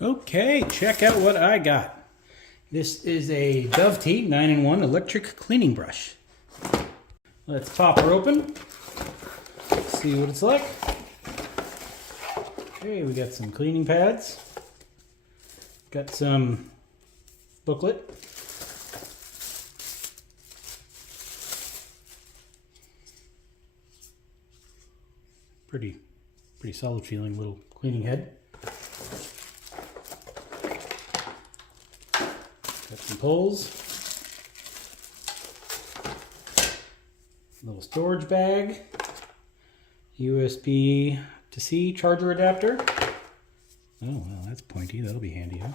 Okay, check out what I got. This is a Dovety 9-in-1 electric cleaning brush. Let's pop her open, see what it's like. Okay, we got some cleaning pads. Got some booklet. Pretty solid feeling little cleaning head. Got some poles. Little storage bag. USB to C charger adapter. Oh, well, that's pointy. That'll be handy, huh?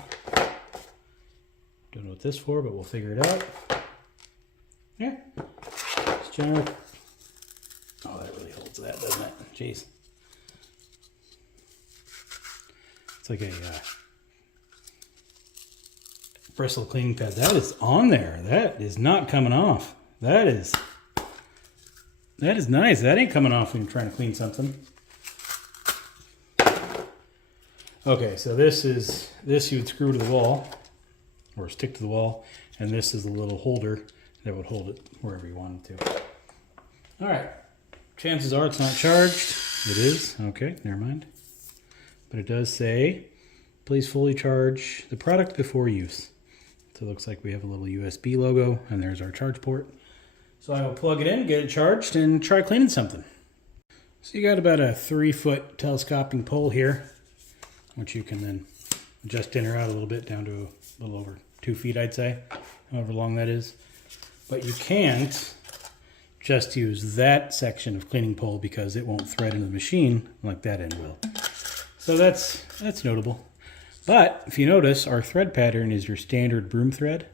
Don't know what this is for, but we'll figure it out. Yeah. It's general. Oh, that really holds that, doesn't it? Jeez. It's like a bristle cleaning pad. That is on there. That is not coming off. That is nice. That ain't coming off when you're trying to clean something. Okay, so this you would screw to the wall or stick to the wall, and this is the little holder that would hold it wherever you wanted to. All right. Chances are it's not charged. It is. Okay, never mind. But it does say, please fully charge the product before use. So it looks like we have a little USB logo, and there's our charge port. So I will plug it in, get it charged, and try cleaning something. So you got about a 3-foot telescoping pole here, which you can then adjust in or out a little bit, down to a little over 2 feet, I'd say, however long that is. But you can't just use that section of cleaning pole because it won't thread into the machine like that end will. So that's notable. But if you notice, our thread pattern is your standard broom thread.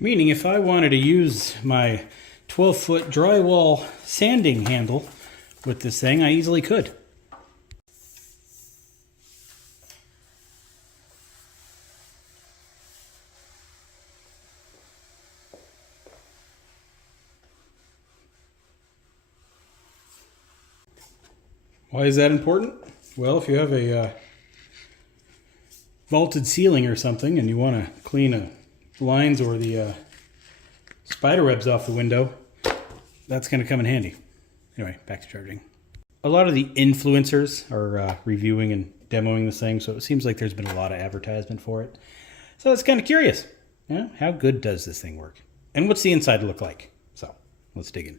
Meaning if I wanted to use my 12-foot drywall sanding handle with this thing, I easily could. Why is that important? Well, if you have a vaulted ceiling or something and you want to clean the lines or the spider webs off the window, that's going to come in handy. Anyway, back to charging. A lot of the influencers are reviewing and demoing this thing, so it seems like there's been a lot of advertisement for it. So it's kind of curious. Yeah, how good does this thing work? And what's the inside look like? So let's dig in.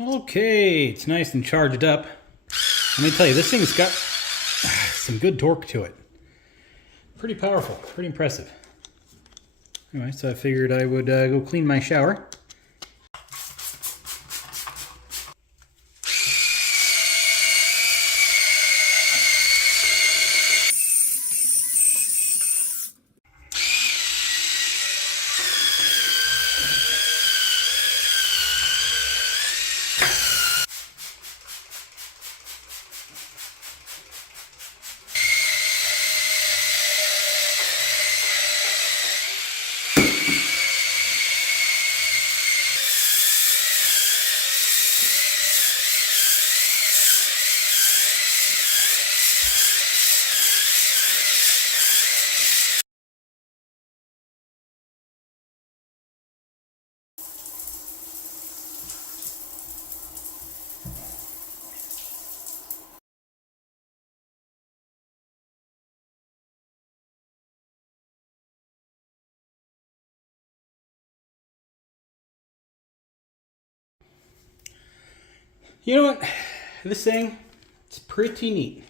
Okay, it's nice and charged up. Let me tell you, this thing's got some good torque to it. Pretty powerful, pretty impressive. Anyway, so I figured I would go clean my shower. You know what? This thing, it's pretty neat.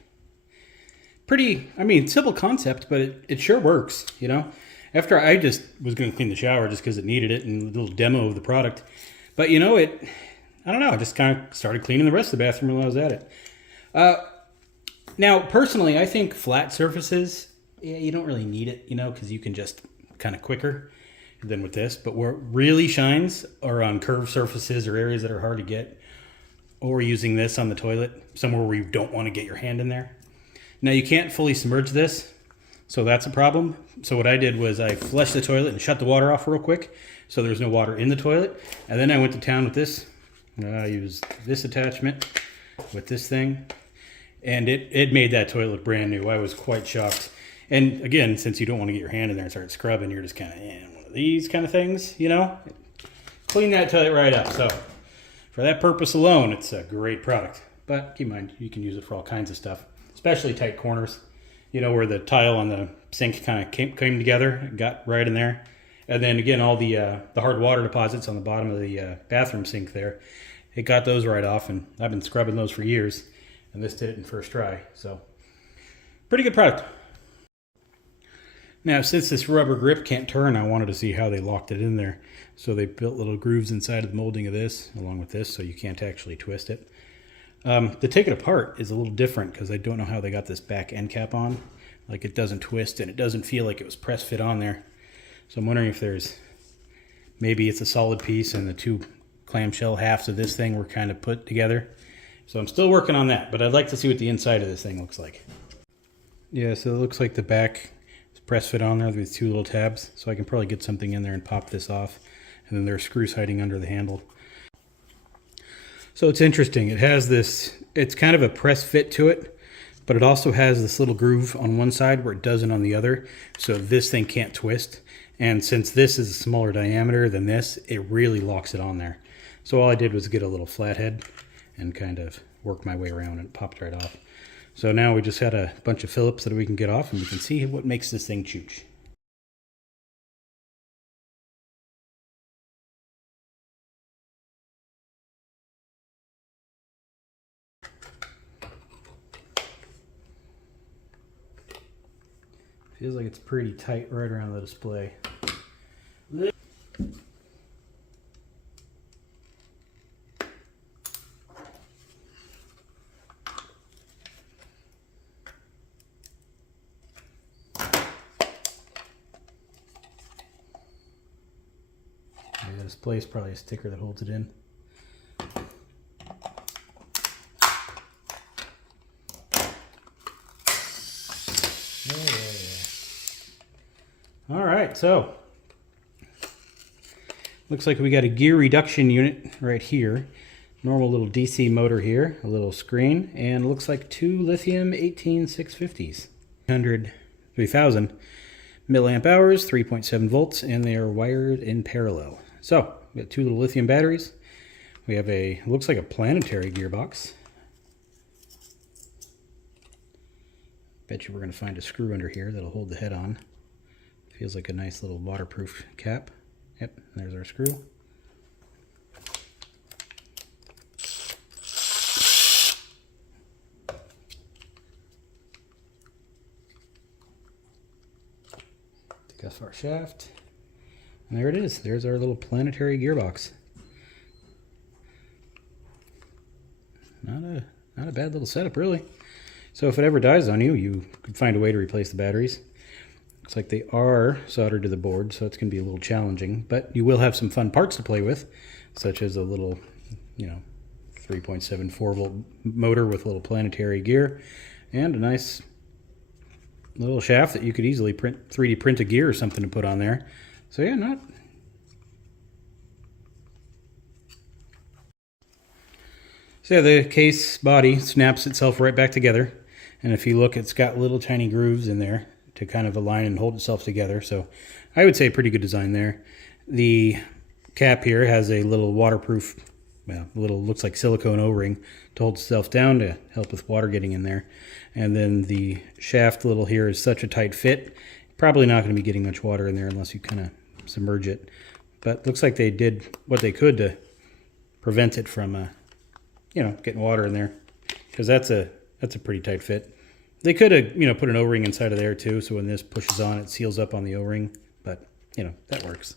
Simple concept, but it sure works, you know? After I just was going to clean the shower just because it needed it and a little demo of the product. But, you know, I don't know, I just kind of started cleaning the rest of the bathroom while I was at it. Now, personally, I think flat surfaces, yeah, you don't really need it, you know, because you can just kind of quicker than with this. But where it really shines are on curved surfaces or areas that are hard to get. Or using this on the toilet, somewhere where you don't want to get your hand in there. Now you can't fully submerge this, so that's a problem. So what I did was I flushed the toilet and shut the water off real quick, so there's no water in the toilet. And then I went to town with this. I used this attachment with this thing. And it made that toilet look brand new. I was quite shocked. And again, since you don't want to get your hand in there and start scrubbing, you're just kind of, one of these kind of things, you know? Clean that toilet right up. So for that purpose alone, it's a great product. But keep in mind, you can use it for all kinds of stuff, especially tight corners. You know, where the tile on the sink kind of came together, got right in there. And then again, all the hard water deposits on the bottom of the bathroom sink there, it got those right off. And I've been scrubbing those for years. And this did it in first try. So pretty good product. Now, since this rubber grip can't turn, I wanted to see how they locked it in there. So they built little grooves inside of the molding of this, along with this, so you can't actually twist it. To take it apart is a little different because I don't know how they got this back end cap on. Like, it doesn't twist and it doesn't feel like it was press fit on there. So I'm wondering if maybe it's a solid piece and the two clamshell halves of this thing were kind of put together. So I'm still working on that, but I'd like to see what the inside of this thing looks like. Yeah, so it looks like the back is press fit on there with two little tabs. So I can probably get something in there and pop this off. And then there are screws hiding under the handle. So it's interesting. It has this, it's kind of a press fit to it, but it also has this little groove on one side where it doesn't on the other. So this thing can't twist. And since this is a smaller diameter than this, it really locks it on there. So all I did was get a little flathead and kind of work my way around and it popped right off. So now we just had a bunch of Phillips that we can get off and we can see what makes this thing chooch. Feels like it's pretty tight right around the display. Yeah, this place probably a sticker that holds it in. All right, so looks like we got a gear reduction unit right here. Normal little DC motor here, a little screen, and it looks like two lithium 18650s. 3,000 milliamp hours, 3.7 volts, and they are wired in parallel. So we got two little lithium batteries. We have looks like a planetary gearbox. Bet you we're going to find a screw under here that'll hold the head on. Feels like a nice little waterproof cap. Yep, there's our screw. Take off our shaft. And there it is. There's our little planetary gearbox. Not a bad little setup, really. So if it ever dies on you, you could find a way to replace the batteries. Looks like they are soldered to the board, so it's going to be a little challenging, but you will have some fun parts to play with, such as a little, 3.74 volt motor with a little planetary gear, and a nice little shaft that you could easily 3D print a gear or something to put on there. So yeah, So the case body snaps itself right back together, and if you look, it's got little tiny grooves in there to kind of align and hold itself together. So I would say pretty good design there. The cap here has a little waterproof, looks like silicone O-ring to hold itself down to help with water getting in there. And then the shaft little here is such a tight fit, probably not going to be getting much water in there unless you kind of submerge it. But looks like they did what they could to prevent it from, getting water in there, because that's a pretty tight fit. They could have, put an O-ring inside of there too, so when this pushes on, it seals up on the O-ring, but, that works.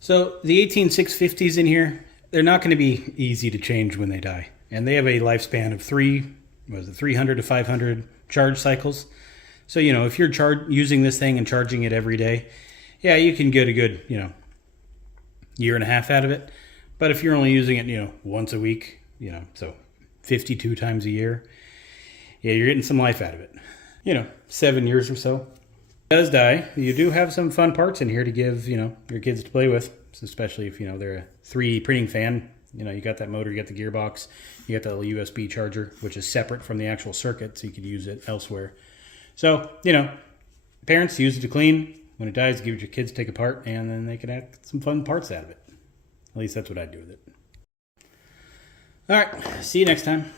So the 18650s in here, they're not going to be easy to change when they die. And they have a lifespan of 300 to 500 charge cycles. So, if you're using this thing and charging it every day, yeah, you can get a good, year and a half out of it. But if you're only using it, once a week, so 52 times a year, yeah, you're getting some life out of it. 7 years or so. If it does die, you do have some fun parts in here to give, your kids to play with. especially if, you know, they're a 3D printing fan. You know, you got that motor, you got the gearbox, you got that little USB charger, which is separate from the actual circuit, so you could use it elsewhere. So, you know, parents use it to clean. When it dies, give it to your kids to take apart, and then they can have some fun parts out of it. At least that's what I'd do with it. All right, see you next time.